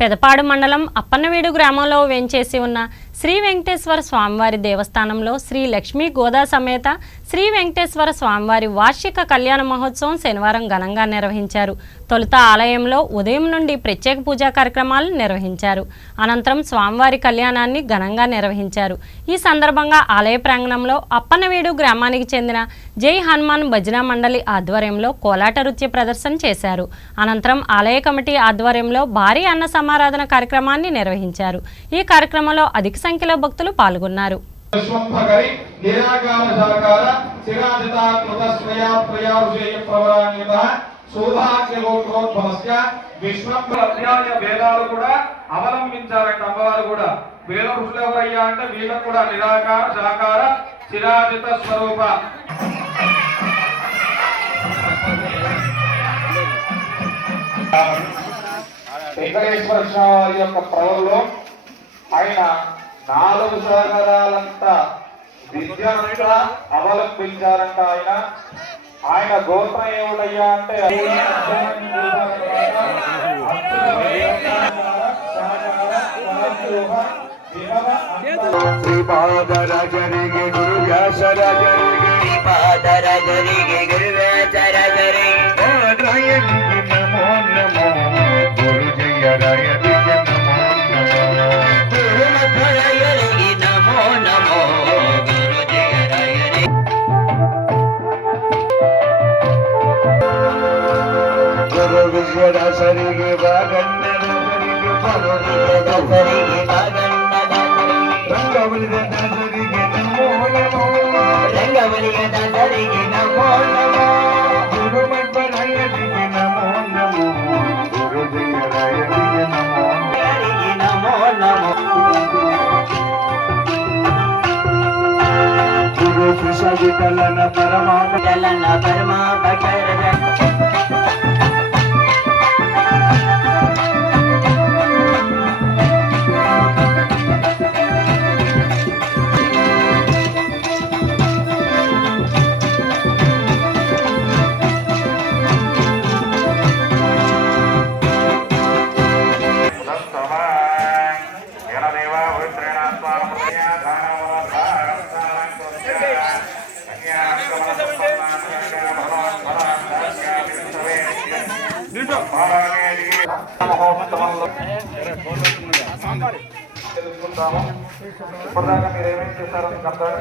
పెదపాడు మండలం అప్పన్నవీడు గ్రామంలో వేంచేసి ఉన్న శ్రీ వెంకటేశ్వర స్వామివారి దేవస్థానంలో శ్రీ లక్ష్మీ గోదా సమేత శ్రీ వెంకటేశ్వర స్వామివారి వార్షిక కళ్యాణ మహోత్సవం శనివారం ఘనంగా నిర్వహించారు. తొలుత ఆలయంలో ఉదయం నుండి ప్రత్యేక పూజా కార్యక్రమాలు నిర్వహించారు. అనంతరం స్వామివారి కళ్యాణాన్ని ఘనంగా నిర్వహించారు. ఈ సందర్భంగా ఆలయ ప్రాంగణంలో అప్పన్నవీడు గ్రామానికి చెందిన జై హనుమాన్ భజన మండలి ఆధ్వర్యంలో కోలాట నృత్య ప్రదర్శన చేశారు. అనంతరం ఆలయ కమిటీ ఆధ్వర్యంలో భారీ అన్న సమారాధన కార్యక్రమాన్ని నిర్వహించారు. ఈ కార్యక్రమంలో అధిక సంఖ్యలో భక్తులు పాల్గొన్నారు. వేదాలు కూడా అవలంబించారంట. అమ్మవారు కూడా వేద ఋషులు ఎవరయ్యా అంటే వీళ్ళకు కూడా నిరాకార సాకార చిరాజిత స్వరూప వెంకటేశ్వర స్వామి యొక్క ప్రవలో ఆయన 4 సాగరాలంతా విద్యనంతా అవలంబించారంట. ఆయన గోత్రం ఏమిటయ్యా అంటే శ్రీపాదరాజರಿಗೆ గురు వ్యాసరాజರಿಗೆ శ్రీపాదరాజರಿಗೆ గురు వ్యాసరాజರಿಗೆ రాయనికి నమో నమో గురు జయ రాయనికి నమో నమో గురు రాయనికి నమో నమో గురు జయ రాయనికి గురు విశ్వదాసరికి వాగన్నదాసరికి పరు విశ్వదాసరికి వాగన్న రంగవలిగదాసరికి నమో నమో రంగవలిగదాసరికి నమో నమో గురు మధ్వరాయనికి నమో నమో గురు జయరాయనికి నమో నమో నమో గురు సుషవికలన పరమాపకర తెలుసుకుంటాము. ఇప్పటిదాకా మీరు ఏమేమి చేశారని చెప్తారు.